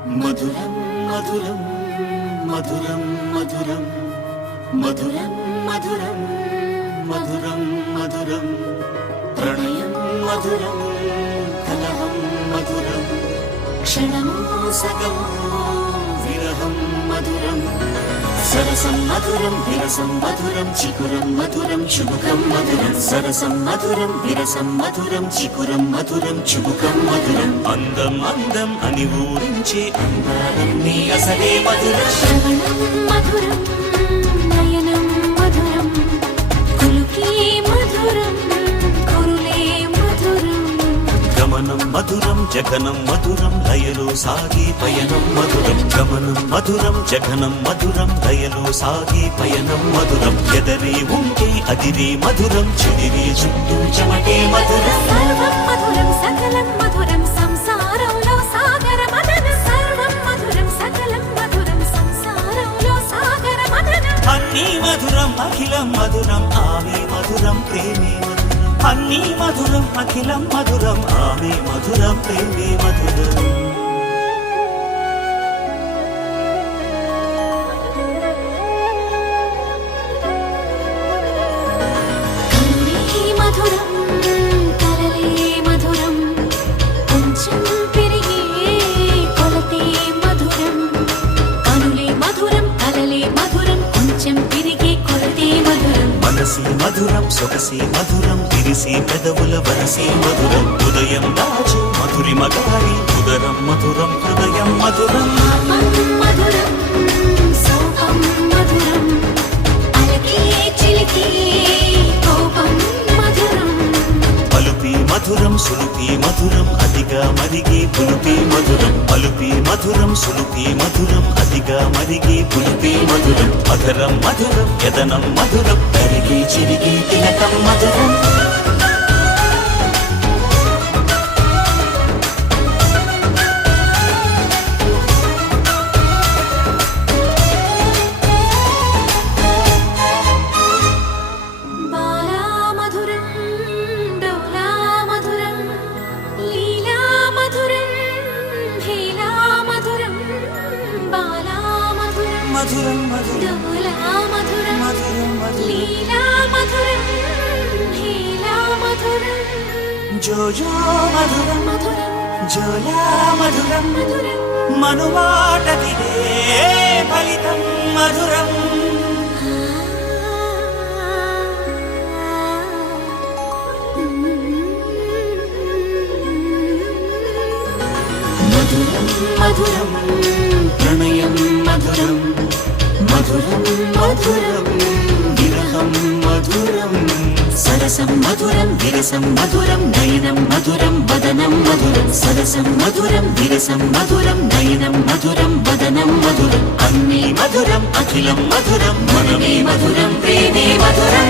మధురం మధురం మధురం మధురం మధురం మధురం మధురం మధురం ప్రణయం మధురం కలహం మధురం క్షణము సగము విరహం మధురం సరసం మధురం విరసం మధురం చికురం మధురం చుబుకం మధురం సరసం మధురం విరసం మధురం చికురం మధురం చుబుకం మధురం అందం అందం అని ఊరించే అందాలన్నీ అసలే మధురం శ్రవణం మధురం నయనం మధురం కులుకే మధురం కురులే మధురం గమనం మధురం జగనం మధురం లయలో సాగే పయనం మధురం గమనం మధురం జగనం మధురం లయలో సాగే పయనం మధురం ఎదరే ఉంటే అదిరే మధురం చెదిరే చుట్టూ చెమటే మధురం సర్వం మధురం సకలం మధురం సంసారంలో సాగర మదన సర్వం మధురం సకలం మధురం సంసారంలో సాగర మదన అన్నీ మధురం అఖిలం మధురం ఆమె మధురం ప్రేమే మధురం అన్నీ మధురం అఖిలం మధురం ఆమె మధురం ప్రేమే మధురం కరుణే మధురం కలలే మధురం కొంచెం పెరిగే కొలతే మధురం కనులే మధురం కలలే మధురం కొంచెం పెరిగే కొలతే మధురం మనసి మధురం సొగసి మధురం విరిసి పెదవుల వరసి మధురం హృదయం దాచు మధురి మగారి ఉదరం మధురం హృదయం మధురం మధురం సోపం మధురం అలకే చిలికే కోపం మధురం పలుపి మధురం సులుపి మధురం అతిగా మరిగి పులుపి మధురం పలుపి మధురం సులుపి మధురం అతిగా మరిగి పులుపి మధురం మధురం మధురం యదనం మధురం కరిగి చిరిగి తిలకం మధురం బాలా మధురం డోలా మధురం లీలా మధురం హేలా మధురం బాలా మధురం మధురం మధురం డోలా మధురం మధురం మధురం లీలా మధురం హేలా మధురం జోజో మధురం మధురం జోలా మధురం మధురం మనుమాటదిదే ఫలితం మధురం మధురం మధురం ప్రణయం మధురం మధురం మధురం విరహం మధురం సరసం మధురం విరసం మధురం నయనం మధురం వదనం మధురం సరసం మధురం విరసం మధురం నయనం మధురం వదనం మధురం అన్నీ మధురం అఖిలం మధురం మనమే మధురం ప్రేమే మధురం